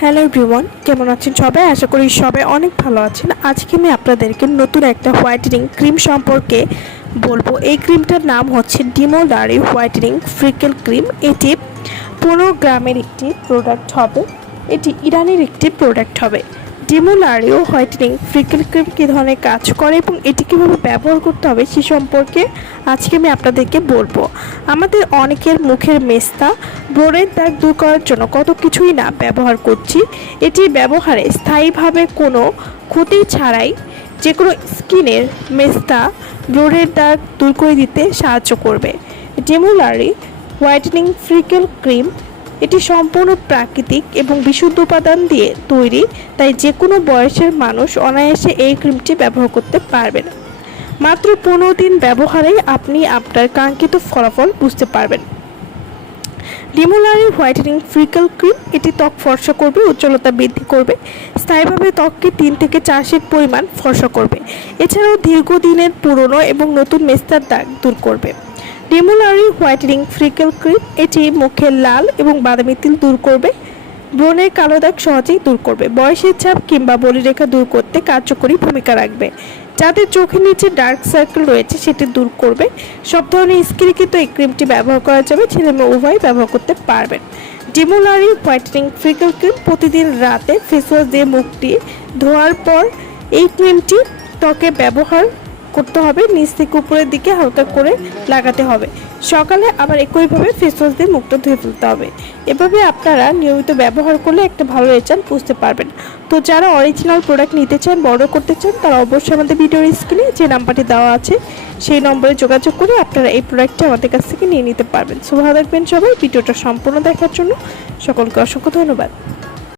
Hello everyone কেমন আছেন সবাই? আশা করি সবাই অনেক ভালো আছেন। আজকে আমি আপনাদেরকে নতুন একটা হোয়াইটেনিং ক্রিম সম্পর্কে বলব। এই ক্রিমটার নাম হচ্ছে ডিমোলারি হোয়াইটেনিং ফ্রিকেল ক্রিম। এটি পনেরো গ্রামের একটি প্রোডাক্ট হবে। এটি ইরানের একটি প্রোডাক্ট হবে। ডিমোলারিও হোয়াইটেনিং ফ্রিকেল ক্রিম কী ধরনের কাজ করে এবং এটি কীভাবে ব্যবহার করতে হবে সে সম্পর্কে আজকে আমি আপনাদেরকে বলব। আমাদের অনেকের মুখের মেস্তা ব্রণের দাগ দূর করার জন্য কত কিছুই না ব্যবহার করছি। এটি ব্যবহারে স্থায়ীভাবে কোনো ক্ষতি ছাড়াই যে কোনো স্কিনের মেস্তা ব্রণের দাগ দূর করে দিতে সাহায্য করবে। ডেমোলারি হোয়াইটেনিং ফ্রিকেল ক্রিম এটি সম্পূর্ণ প্রাকৃতিক এবং বিশুদ্ধ উপাদান দিয়ে তৈরি, তাই যে কোনো বয়সের মানুষ অনায়াসে এই ক্রিমটি ব্যবহার করতে পারবেন মাত্র পনেরো দিন ব্যবহারেই আপনি আপনার কাঙ্ক্ষিত ফলাফল বুঝতে পারবেন। ডিমোলারি হোয়াইটেনিং ফ্রিকেল ক্রিম, এটি ত্বক ফর্সা করবে, উজ্জ্বলতা বৃদ্ধি করবে, স্থায়ীভাবে ত্বককে তিন থেকে চার পরিমাণ ফর্সা করবে। এছাড়াও দীর্ঘদিনের পুরনো এবং নতুন মেস্তার দাগ দূর করবে। ডিমোলারি হোয়াইটেনিং ফ্রিকেল ক্রিম এটি মুখের লাল এবং বাদামি তিল দূর করবে। ব্রণের কালো দাগ সহজেই দূর করবে। বয়সের ছাপ কিংবা বলিরেখা দূর করতে কার্যকরী ভূমিকা রাখবে। যাদের চোখের নিচে ডার্ক সার্কেল রয়েছে, সেটি দূর করবে। সব ধরনের স্কিনে এই ক্রিমটি ব্যবহার করা যাবে, ছেলে মেয়ে উভয় ব্যবহার করতে পারবেন। ডিমোলারি হোয়াইটেনিং ফ্রিকেল ক্রিম প্রতিদিন রাতে ফেস ওয়াশ দিয়ে মুখটি ধোয়ার পর এই ক্রিমটি ত্বকে ব্যবহার করতে হবে, নিচ থেকে উপরের দিকে হালকা করে লাগাতে হবে। সকালে আবার একইভাবে ফেস ওয়াশ দিয়ে মুখটা ধুয়ে ফেলতে হবে। এভাবে আপনারা নিয়মিত ব্যবহার করলে একটা ভালো রেজাল্ট বুঝতে পারবেন। তো যারা অরিজিনাল প্রোডাক্ট নিতে চান, বড় করতে চান, তারা অবশ্যই আমাদের ভিডিওর স্ক্রিনে যে নাম্বারটি দেওয়া আছে, সেই নম্বরে যোগাযোগ করে আপনারা এই প্রোডাক্টটি আমাদের কাছ থেকে নিয়ে নিতে পারবেন। সো ভালো থাকবেন সবাই ভিডিওটা সম্পূর্ণ দেখার জন্য। সকলকে অসংখ্য ধন্যবাদ।